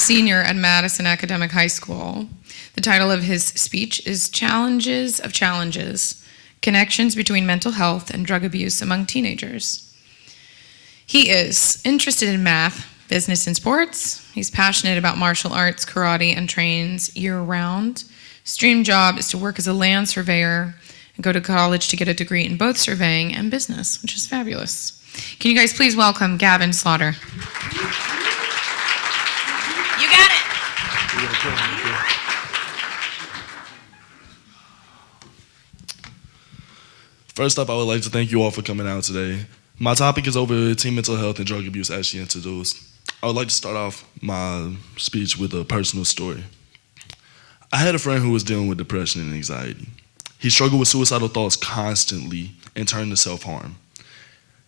senior at Madison Academic High School. The title of his speech is Challenges of Challenges: Connections Between Mental Health and Drug Abuse Among Teenagers. He is interested in math, business, and sports. He's passionate about martial arts, karate, and trains year-round. His dream job is to work as a land surveyor and go to college to get a degree in both surveying and business, which is fabulous. Can you guys please welcome Gavin Slaughter? You got it. First up, I would like to thank you all for coming out today. My topic is over teen mental health and drug abuse, as she introduced. I would like to start off my speech with a personal story. I had a friend who was dealing with depression and anxiety. He struggled with suicidal thoughts constantly and turned to self-harm.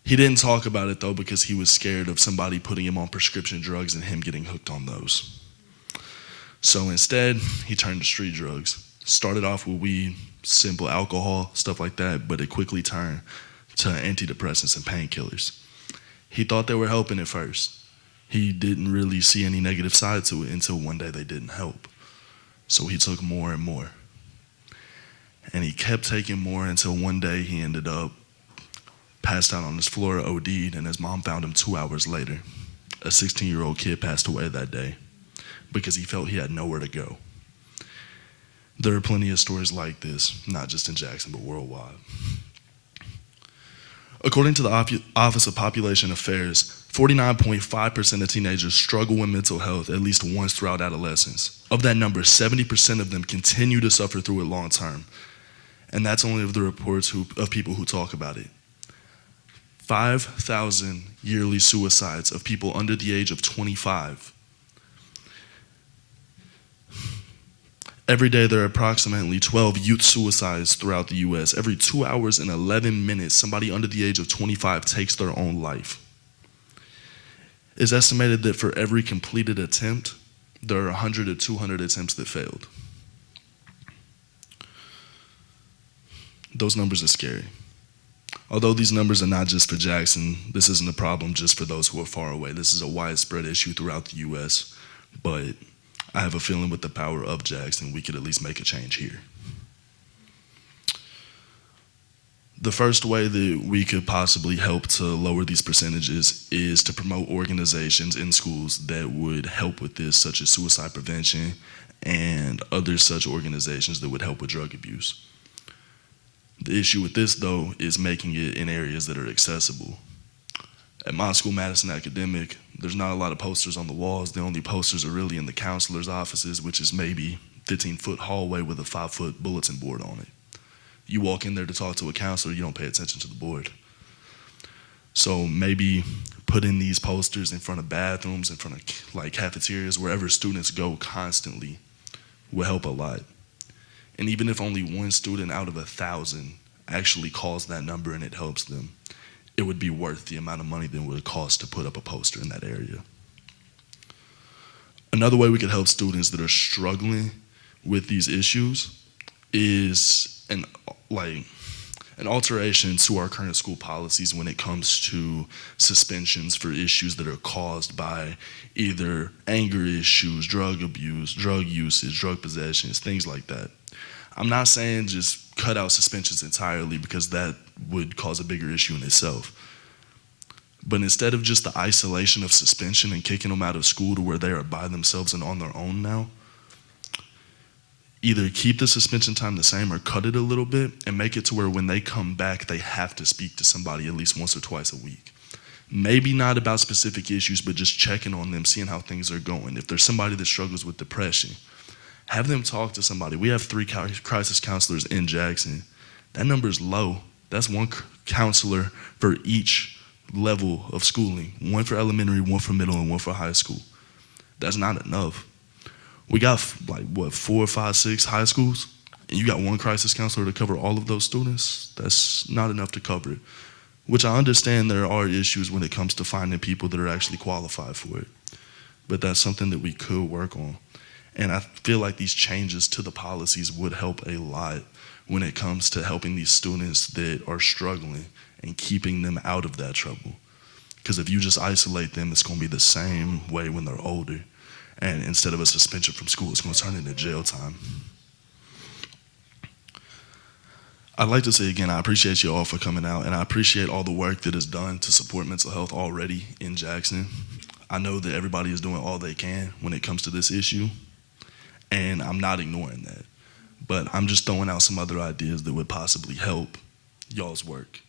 He didn't talk about it though because he was scared of somebody putting him on prescription drugs and him getting hooked on those. So instead, he turned to street drugs. Started off with weed, simple alcohol, stuff like that, but it quickly turned to antidepressants and painkillers. He thought they were helping at first. He didn't really see any negative side to it until one day they didn't help. So he took more and more. And he kept taking more until one day he ended up passed out on his floor, OD'd, and his mom found him 2 hours later. A 16-year-old kid passed away that day because he felt he had nowhere to go. There are plenty of stories like this, not just in Jackson, but worldwide. According to the Office of Population Affairs, 49.5% of teenagers struggle with mental health at least once throughout adolescence. Of that number, 70% of them continue to suffer through it long term. And that's only of the reports of people who talk about it. 5,000 yearly suicides of people under the age of 25. Every day there are approximately 12 youth suicides throughout the US. Every 2 hours and 11 minutes, somebody under the age of 25 takes their own life. It's estimated that for every completed attempt, there are 100 to 200 attempts that failed. Those numbers are scary. Although these numbers are not just for Jackson, this isn't a problem just for those who are far away. This is a widespread issue throughout the US, but I have a feeling with the power of Jackson, we could at least make a change here. The first way that we could possibly help to lower these percentages is to promote organizations in schools that would help with this, such as suicide prevention and other such organizations that would help with drug abuse. The issue with this, though, is making it in areas that are accessible. At my school, Madison Academic, there's not a lot of posters on the walls. The only posters are really in the counselor's offices, which is maybe 15-foot hallway with a 5-foot bulletin board on it. You walk in there to talk to a counselor, you don't pay attention to the board. So maybe putting these posters in front of bathrooms, in front of like cafeterias, wherever students go constantly will help a lot. And even if only one student out of 1,000 actually calls that number and it helps them, it would be worth the amount of money that it would cost to put up a poster in that area. Another way we could help students that are struggling with these issues is an alteration to our current school policies when it comes to suspensions for issues that are caused by either anger issues, drug abuse, drug usage, drug possessions, things like that. I'm not saying just cut out suspensions entirely because that would cause a bigger issue in itself. But instead of just the isolation of suspension and kicking them out of school to where they are by themselves and on their own now, either keep the suspension time the same or cut it a little bit and make it to where when they come back, they have to speak to somebody at least once or twice a week. Maybe not about specific issues, but just checking on them, seeing how things are going. If there's somebody that struggles with depression, have them talk to somebody. We have 3 crisis counselors in Jackson. That number is low. That's 1 counselor for each level of schooling. 1 for elementary, 1 for middle, and 1 for high school. That's not enough. We got 4, 5, 6 high schools, and you got 1 crisis counselor to cover all of those students. That's not enough to cover it. Which I understand there are issues when it comes to finding people that are actually qualified for it. But that's something that we could work on. And I feel like these changes to the policies would help a lot when it comes to helping these students that are struggling and keeping them out of that trouble. Because if you just isolate them, it's going to be the same way when they're older. And instead of a suspension from school, it's going to turn into jail time. I'd like to say again, I appreciate you all for coming out, and I appreciate all the work that is done to support mental health already in Jackson. I know that everybody is doing all they can when it comes to this issue, and I'm not ignoring that. But I'm just throwing out some other ideas that would possibly help y'all's work.